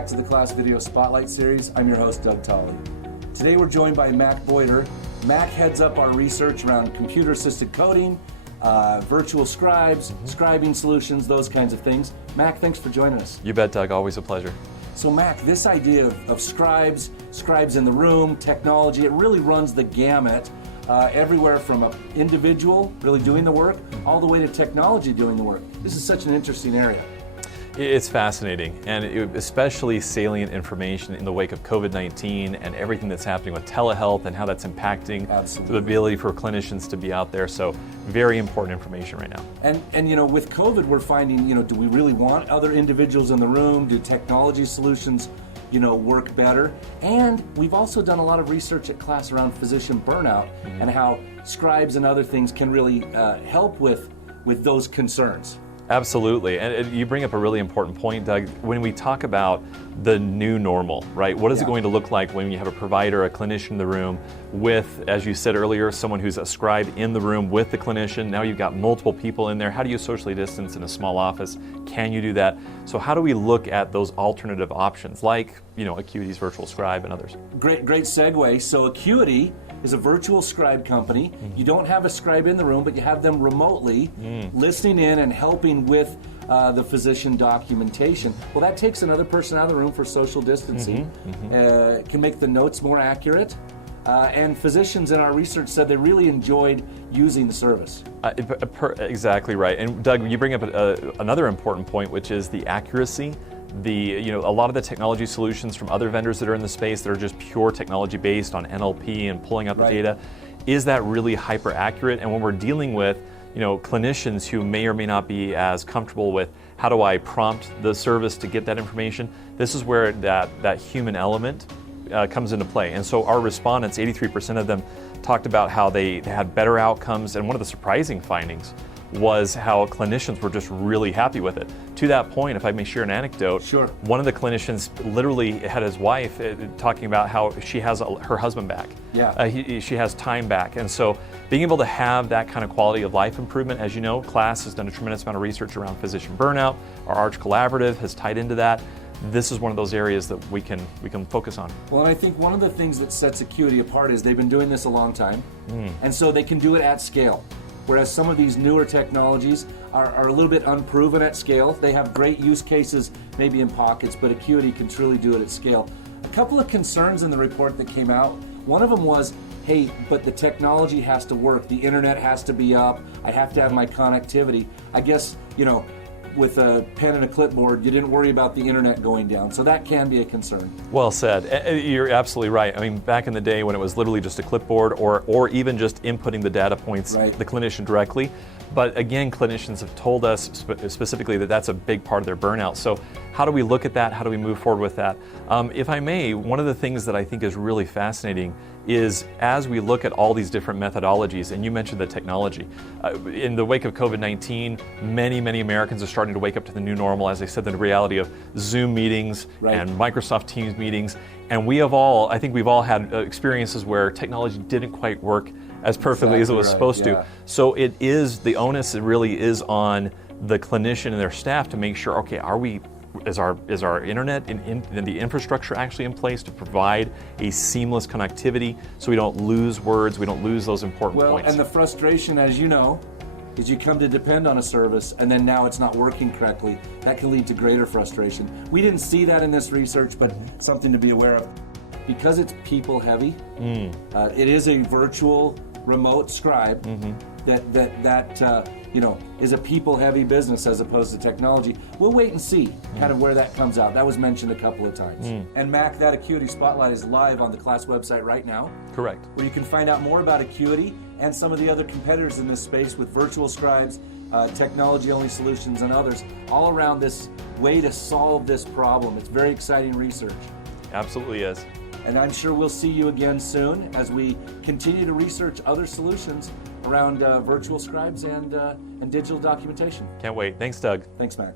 back to the Class Video Spotlight Series. I'm your host, Doug Tolley. Today we're joined by Mac Boyder. Mac heads up our research around computer-assisted coding, virtual scribes, scribing solutions, those kinds of things. Mac, thanks for joining us. You bet, Doug. Always a pleasure. So Mac, this idea of scribes in the room, technology, it really runs the gamut, everywhere from an individual really doing the work, all the way to technology doing the work. This is such an interesting area. It's fascinating, and especially salient information in the wake of COVID-19 and everything that's happening with telehealth and how that's impacting the ability for clinicians to be out there. So very important information right now. And you know, with COVID, we're finding, you know, do we really want other individuals in the room? Do technology solutions, you know, work better? And we've also done a lot of research at Class around physician burnout and how scribes and other things can really help with those concerns. Absolutely, and you bring up a really important point, Doug. When we talk about the new normal, right? What is it going to look like when you have a provider, a clinician in the room with, as you said earlier, someone who's a scribe in the room with the clinician? Now you've got multiple people in there. How do you socially distance in a small office? Can you do that? So how do we look at those alternative options like, you know, Acuity's virtual scribe and others? Great segue. So Aquity is a virtual scribe company. You don't have a scribe in the room, but you have them remotely listening in and helping with the physician documentation. Well, that takes another person out of the room for social distancing. Can make the notes more accurate. And physicians in our research said they really enjoyed using the service. Exactly right. And Doug, you bring up another important point, which is the accuracy. A lot of the technology solutions from other vendors that are in the space that are just pure technology based on NLP and pulling out the data, is that really hyper accurate? And when we're dealing with, you know, clinicians who may or may not be as comfortable with how do I prompt the service to get that information, this is where that human element comes into play. And so our respondents, 83% of them talked about how they had better outcomes, and one of the surprising findings was how clinicians were just really happy with it. To that point, if I may share an anecdote, one of the clinicians literally had his wife talking about how she has her husband back. She has time back. And so being able to have that kind of quality of life improvement, as you know, Class has done a tremendous amount of research around physician burnout. Our Arch Collaborative has tied into that. This is one of those areas that we can focus on. Well, and I think one of the things that sets Aquity apart is they've been doing this a long time, and so they can do it at scale. Whereas some of these newer technologies are a little bit unproven at scale. They have great use cases maybe in pockets, but Aquity can truly do it at scale. A couple of concerns in the report that came out, one of them was, hey, but the technology has to work. The internet has to be up. I have to have my connectivity. I guess, you know, with a pen and a clipboard, you didn't worry about the internet going down. So that can be a concern. Well said. You're absolutely right. I mean, back in the day when it was literally just a clipboard or even just inputting the data points, the clinician directly. But again, clinicians have told us specifically that that's a big part of their burnout. So how do we look at that? How do we move forward with that? If I may, one of the things that I think is really fascinating is as we look at all these different methodologies, and you mentioned the technology, in the wake of COVID-19, many Americans are starting to wake up to the new normal, as I said, the reality of Zoom meetings and Microsoft Teams meetings. And I think we've all had experiences where technology didn't quite work as perfectly as it was supposed to. So the onus really is on the clinician and their staff to make sure, okay, is our internet and the infrastructure actually in place to provide a seamless connectivity so we don't lose words, we don't lose those important points. And the frustration, as you know, is you come to depend on a service and then now it's not working correctly. That can lead to greater frustration. We didn't see that in this research, but something to be aware of. Because it's people heavy, it is a virtual remote scribe that is a people-heavy business as opposed to technology. We'll wait and see kind of where that comes out. That was mentioned a couple of times. And Mac, that Aquity Spotlight is live on the Class website right now. Correct. Where you can find out more about Aquity and some of the other competitors in this space with virtual scribes, technology-only solutions, and others, all around this way to solve this problem. It's very exciting research. Absolutely is. And I'm sure we'll see you again soon as we continue to research other solutions around virtual scribes and digital documentation. Can't wait. Thanks, Doug. Thanks, Mac.